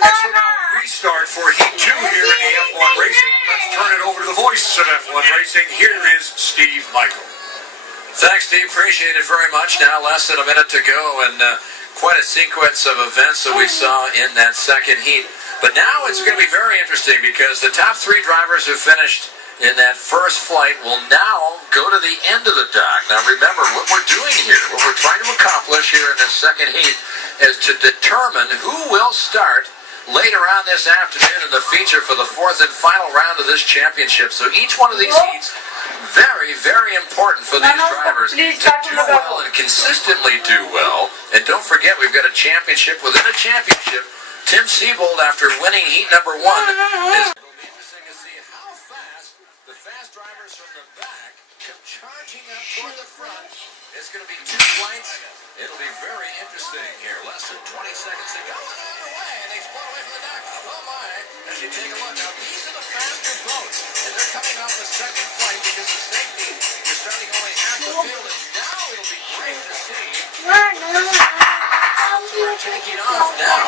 And so now restart for Heat 2 here in the F1 Racing. Let's turn it over to the voice of F1 Racing. Here is Steve Michael. Thanks, Steve. Appreciate it very much. Now less than a minute to go, and quite a sequence of events that we saw in that second heat. But now it's going to be very interesting because the top three drivers who finished in that first flight will now go to the end of the dock. Now remember, what we're doing here, what we're trying to accomplish here in this second heat is to determine who will start later on this afternoon in the feature for the fourth and final round of this championship. So each one of these heats, very, very important for these drivers to do well and consistently do well. And don't forget, we've got a championship within a championship. Tim Seabold, after winning heat number 1, is interesting to see how fast the fast drivers from the back come charging up toward the front. It's going to be 2 flights. It'll be very interesting here. Less than 20 seconds to go. And on their way, and they explode away from the dock. Oh my! As you take a look, now these are the faster boats, and they're coming off the second flight because of safety. You're starting only half the field, and now it'll be great to see. We're taking off now.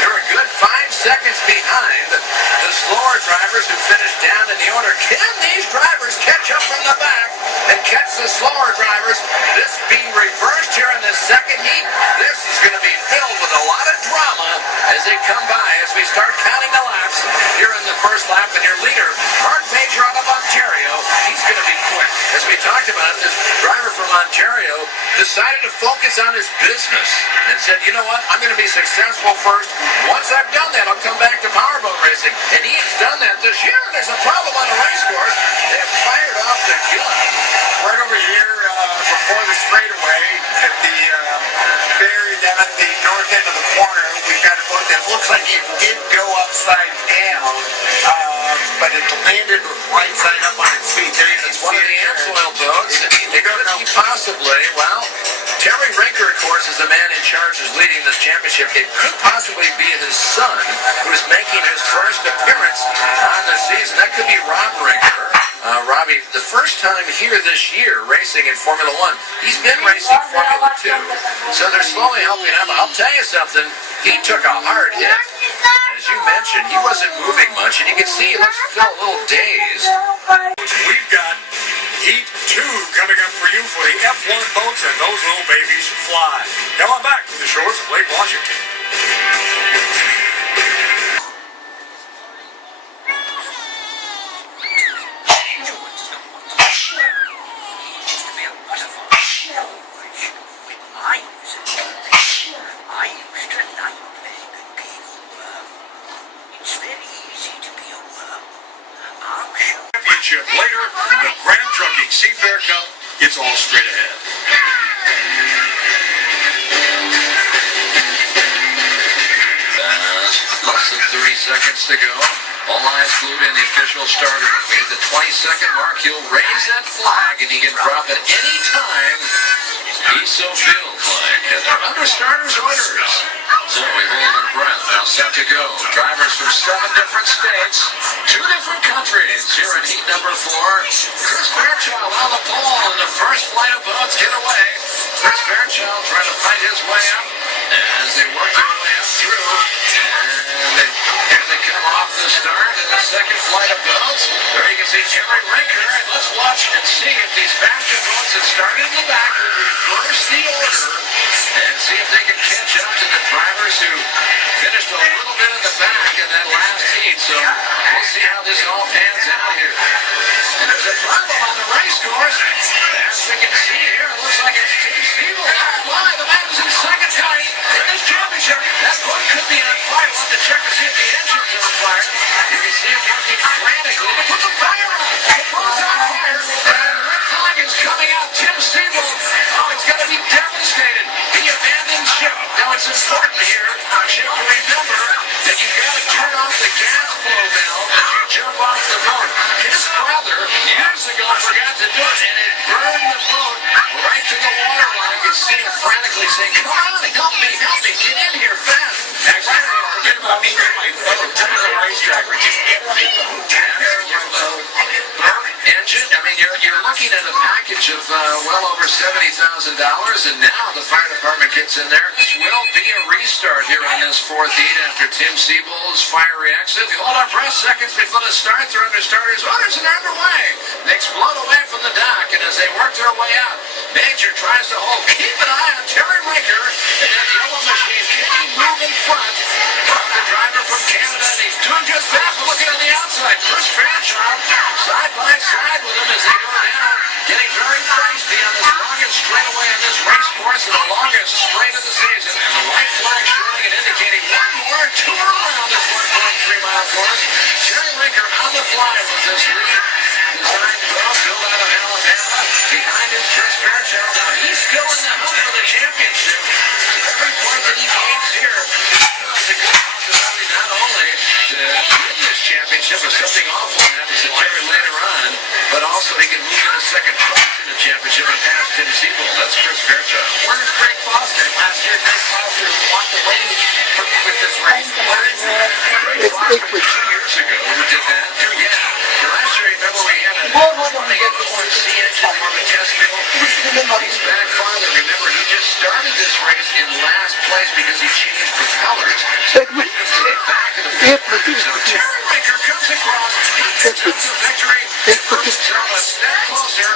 They're a good 5 seconds behind the slower drivers who finished down in the order. Can these drivers catch up from the back and catch the slower drivers? This being reversed here in the second heat. This is going to be filled with a lot of drama as they come by, as we start counting the laps here in the first lap. And your leader, Mark Major out of Ontario, he's going to be quick. As we talked about, this driver from Ontario decided to focus on his business and said, you know what, I'm going to be successful first. Once I've done that, I'll come back to powerboat racing. And he has done that this year. There's a problem on the race course. They have fired off the gun. Right over here before the straightaway at the ferry down at the north end of the corner, we've got a boat that looks like it did go upside down, but it landed right side up on its feet. There you can It's one of the Amsoil boats. It could be possibly, well, Terry Rinker, of course, is the man in charge who's leading this championship. It could possibly be his son who's making his first appearance on the season. That could be Rob Rinker. Robbie, the first time here this year racing in Formula 1. He's been racing Formula 2, so they're slowly helping him. I'll tell you something, he took a hard hit. As you mentioned, he wasn't moving much, and you can see he looks still a little dazed. We've got Heat 2 coming up for you for the F1 boats, and those little babies fly. Now I'm back from the shores of Lake Washington. Later, the Grand Trucking Seafair Cup, it's all straight ahead. Less than 30 seconds to go. All eyes glued in the official starter. When we hit the 20-second mark, he'll raise that flag, and he can drop it any time he so feels like. And they're under starters' orders. So we hold our breath. Now set to go. Drivers from 7 different states, 2 different countries. Here in heat number 4, Chris Fairchild on the pole in the first flight of boats get away. Chris Fairchild trying to fight his way up as they work their way up through. And here they come off the start in the second flight of boats. There you can see Terry Rinker. And let's watch and see if these faster boats that started in the back will reverse the order and see if they can catch up to the drivers who finished a little bit in the back in that last heat. So we'll see how this all pans out here. And there's a problem on the race course. As we can see here, it looks like it's Tim Steele. Oh my, the man is in second place in this championship. That boat could be on fire. We'll have to check to see if the engine's on fire. You can see him working frantically to put the fire on. The boat's on fire. And the red flag is coming out. Tim Steele. Oh, he's going to be devastated. He abandoned ship. Now it's important here, Chip, to remember that you've got to turn off the gas flow valve as you jump off the boat. His brother years ago forgot to do it, and it burned the boat right to the water line. You can see him frantically saying, come on, help me, get in here fast. Actually, forget about me and my phone. Time the racetrack, we're just getting the boat. And budget. I mean, you're looking at a package of well over $70,000, and now the fire department gets in there. This will be a restart here on this fourth heat after Tim Siebel's fiery exit. Hold our breath seconds before the start. They're under starters. Orders are underway. They explode away from the dock, and as they work their way out, Major tries to hold. Keep an eye on Terry Rinker, and that yellow machine. Can he move in front? The driver from Canada, and he's doing just that. Looking on the outside, Chris Fairchild side by side with him as they go down, getting very feisty on the longest straightaway on this race course and the longest straight of the season. And the white flag showing and indicating one more tour around this 1.3-mile course. Terry Rinker on the fly with this lead. Designed well, built out of Alabama. Behind him, Chris Fairchild. Now he's still in the hunt for the championship. Every point that he gains here is a good possibility not only to win this championship if something awful happens to Terry later on, but also he can move into second place in the championship and pass Tim Siebel. That's Chris Fairchild. Where's Greg Foster? Last year, Greg Foster walked away with this race. Where is he? Greg Foster 2 years ago who did that. Yeah. Last year, remember we had a 1C engine on the test field. He's back farther. Remember, he just started this race in last place because he changed propellers. So he moved to the back of the field. So Terry Rinker comes across. He gets to victory. He puts himself a step closer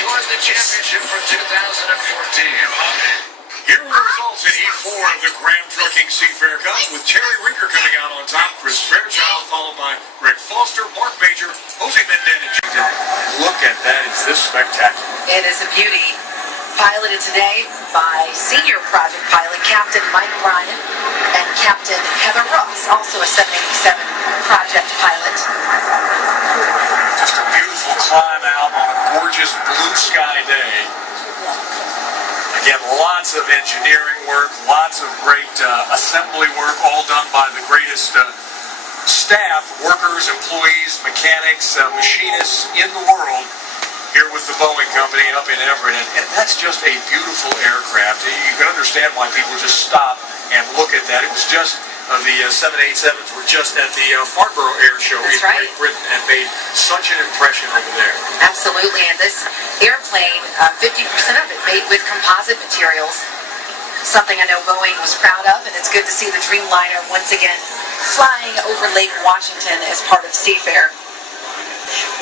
towards the championship for 2014. Here are the results in Heat 4 of the Graham Trucking Seafair Cup, with Terry Rinker coming out on top, Chris Fairchild followed by Greg Foster, Mark Major, Jose Mendez, and G. Look at that. Is this spectacular? It is a beauty. Piloted today by senior project pilot Captain Mike Ryan and Captain Heather Ross, also a 787 project pilot. Just a beautiful climb out on a gorgeous blue sky day. Again, lots of engineering work, lots of great assembly work, all done by the greatest staff, workers, employees, mechanics, machinists in the world here with the Boeing Company up in Everett. And that's just a beautiful aircraft. You can understand why people just stop and look at that. It was just the 787s were just at the Farnborough Air Show in Great Britain and made such an impression over there. Absolutely, and this airplane, 50% of it made with composite materials, something I know Boeing was proud of, and it's good to see the Dreamliner once again flying over Lake Washington as part of Seafair.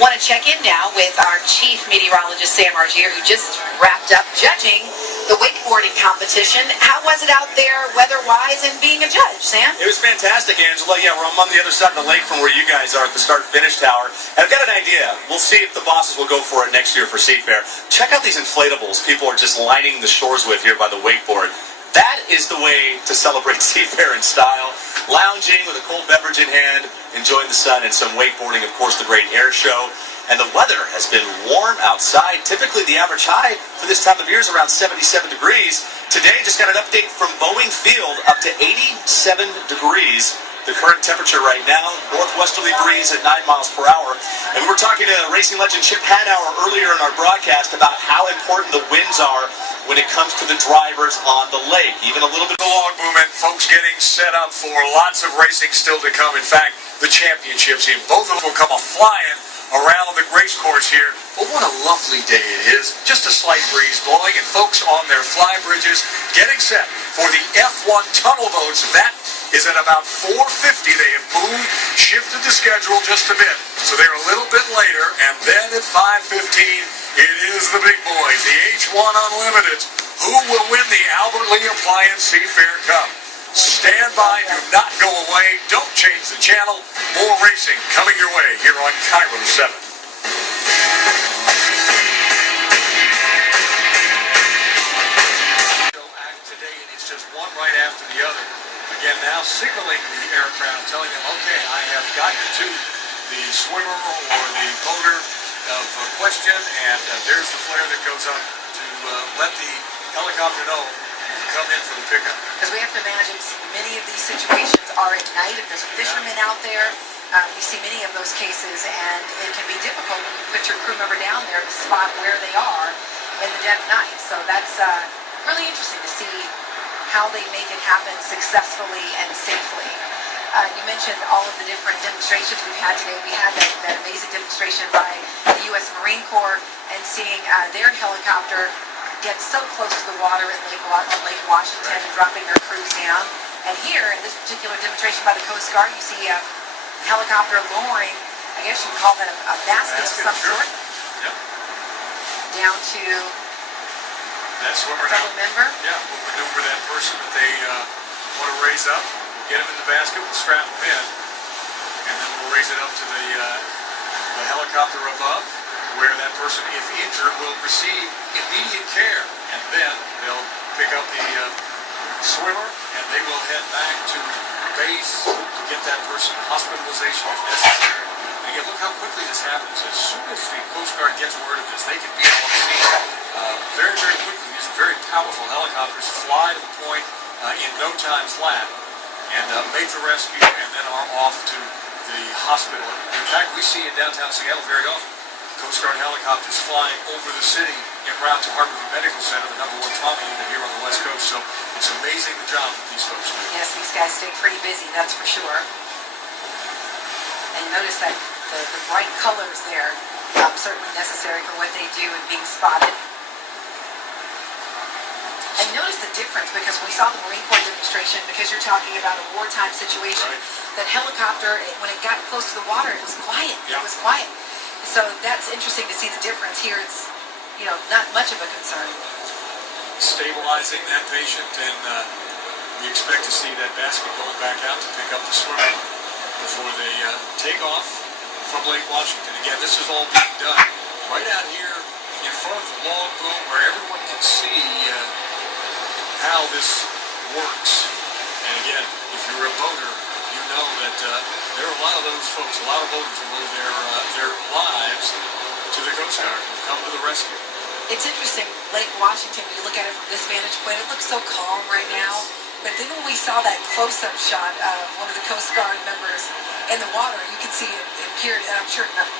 Want to check in now with our chief meteorologist, Sam Argier, who just wrapped up judging the wakeboarding competition. How was it out there weather-wise and being a judge, Sam? It was fantastic, Angela. Yeah, I'm on the other side of the lake from where you guys are at the start-finish tower. And I've got an idea. We'll see if the bosses will go for it next year for Seafair. Check out these inflatables people are just lining the shores with here by the wakeboard. That is the way to celebrate Seafair in style. Lounging with a cold beverage in hand, enjoying the sun and some wakeboarding, of course, the great air show. And the weather has been warm outside. Typically, the average high for this time of year is around 77 degrees. Today, just got an update from Boeing Field, up to 87 degrees. The current temperature right now, northwesterly breeze at 9 miles per hour. And we were talking to racing legend Chip Hanauer earlier in our broadcast about how important the winds are when it comes to the drivers on the lake. Even a little bit of log movement, folks getting set up for lots of racing still to come. In fact, the championships here, both of them will come a-flying around the race course here. But what a lovely day it is. Just a slight breeze blowing, and folks on their fly bridges getting set for the F1 tunnel boats. That is at about 4:50. They have moved, shifted the schedule just a bit, so they're a little bit later. And then at 5:15, it is the big boys, the H1 Unlimited. Who will win the Albert Lee Appliance Seafair Cup? Stand by, do not go away, don't change the channel. More racing coming your way here on Cairo 7. Today, and it's just one right after the other. Again, now signaling the aircraft, telling them, okay, I have gotten to the swimmer or the motor of question, and there's the flare that goes up to let the helicopter know to come in for the pickup. Because we have to imagine many of these situations are at night. If there's a fisherman out there, we see many of those cases, and it can be difficult when you put your crew member down there to spot where they are in the dead of night. So that's really interesting to see how they make it happen successfully and safely. You mentioned all of the different demonstrations we've had today. We had that amazing demonstration by the U.S. Marine Corps and seeing their helicopter get so close to the water on Lake Washington and dropping their crews down. And here, in this particular demonstration by the Coast Guard, you see a helicopter lowering, I guess you'd call that a basket of some sort, down to that swimmer a fellow member. Yeah, we'll maneuver that person that they want to raise up. We'll get him in the basket, we'll strap him in, and then we'll raise it up to the helicopter above, where that person, if injured, will receive immediate care. And then they'll pick up the swimmer, and they will head back to base to get that person hospitalization if necessary. And again, look how quickly this happens. As soon as the Coast Guard gets word of this, they can be on the scene very, very quickly. These very powerful helicopters fly to the point in no time flat and make the rescue and then are off to the hospital. In fact, we see in downtown Seattle very often Coast Guard helicopters flying over the city en route to Harborview Medical Center, the #1 trauma unit here on the West Coast. So it's amazing the job that these folks do. Yes, these guys stay pretty busy, that's for sure. And notice that the bright colors there, certainly necessary for what they do and being spotted. And notice the difference, because we saw the Marine Corps demonstration, because you're talking about a wartime situation. That helicopter, when it got close to the water, it was quiet. Yeah. It was quiet. So that's interesting to see the difference here. It's, not much of a concern. Stabilizing that patient, and we expect to see that basket going back out to pick up the swimmer before they take off from Lake Washington. Again, this is all being done right out here in front of the log boom where everyone can see how this works. And again, if you're a boater, you know that there are a lot of those folks, a lot of boaters who owe their lives to the Coast Guard, who come to the rescue. It's interesting, Lake Washington, when you look at it from this vantage point, it looks so calm right now. But then when we saw that close-up shot of one of the Coast Guard members in the water, you could see it appeared, and I'm sure not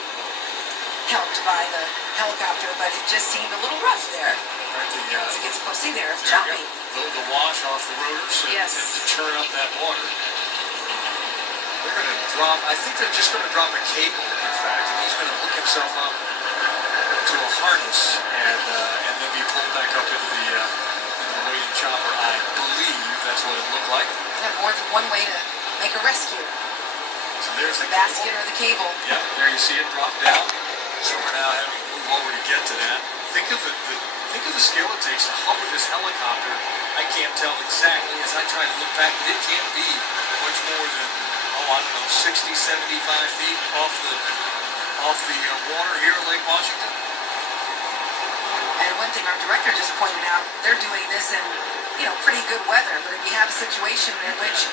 helped by the helicopter, but it just seemed a little rough there. Right, As it gets close, see there, it's choppy. The wash off the rotors and to churn up that water. They're going to drop, I think they're just going to drop a cable, in fact, and he's going to hook himself up to a harness and then be pulled back up into the waiting chopper. I believe that's what it looked like. Yeah, more than one way to make a rescue. So there's the basket or the cable. Yeah, there you see it drop down. So we're now having to move over to get to that. Think of the skill it takes to hover this helicopter. I can't tell exactly as I try to look back, but it can't be much more than, 60, 75 feet off the water here at Lake Washington. And one thing our director just pointed out, they're doing this in, pretty good weather. But if you have a situation in which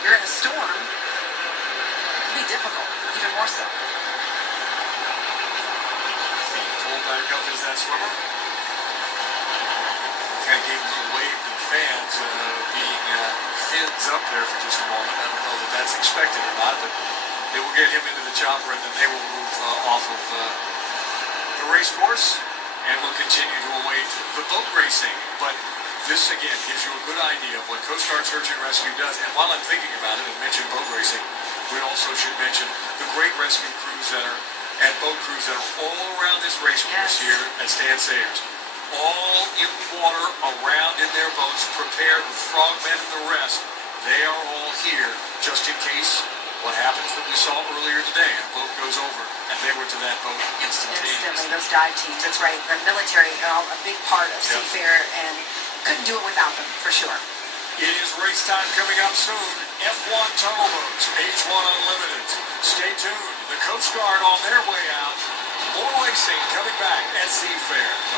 you're in a storm, it'll be difficult, even more so. Pulled back up is that swimmer. Kind of gave a little wave to the fans, being fins up there for just a moment. I don't know that that's expected or not, but they will get him into the chopper and then they will move off of the race course and will continue to await the boat racing. But this, again, gives you a good idea of what Coast Guard Search and Rescue does. And while I'm thinking about it and mention boat racing, we also should mention the great rescue crews and boat crews that are all around this race course here at Stan Sayers. All in the water, around in their boats, prepared with frogmen and the rest. They are all here just in case what happens that we saw earlier today. A boat goes over, and they were to that boat instantaneously. Instantly, those dive teams, that's right. The military are a big part of Seafair, and couldn't do it without them, for sure. It is race time coming up soon. F1 towboats, H1 Unlimited. Stay tuned. The Coast Guard on their way out. More racing coming back at Seafair.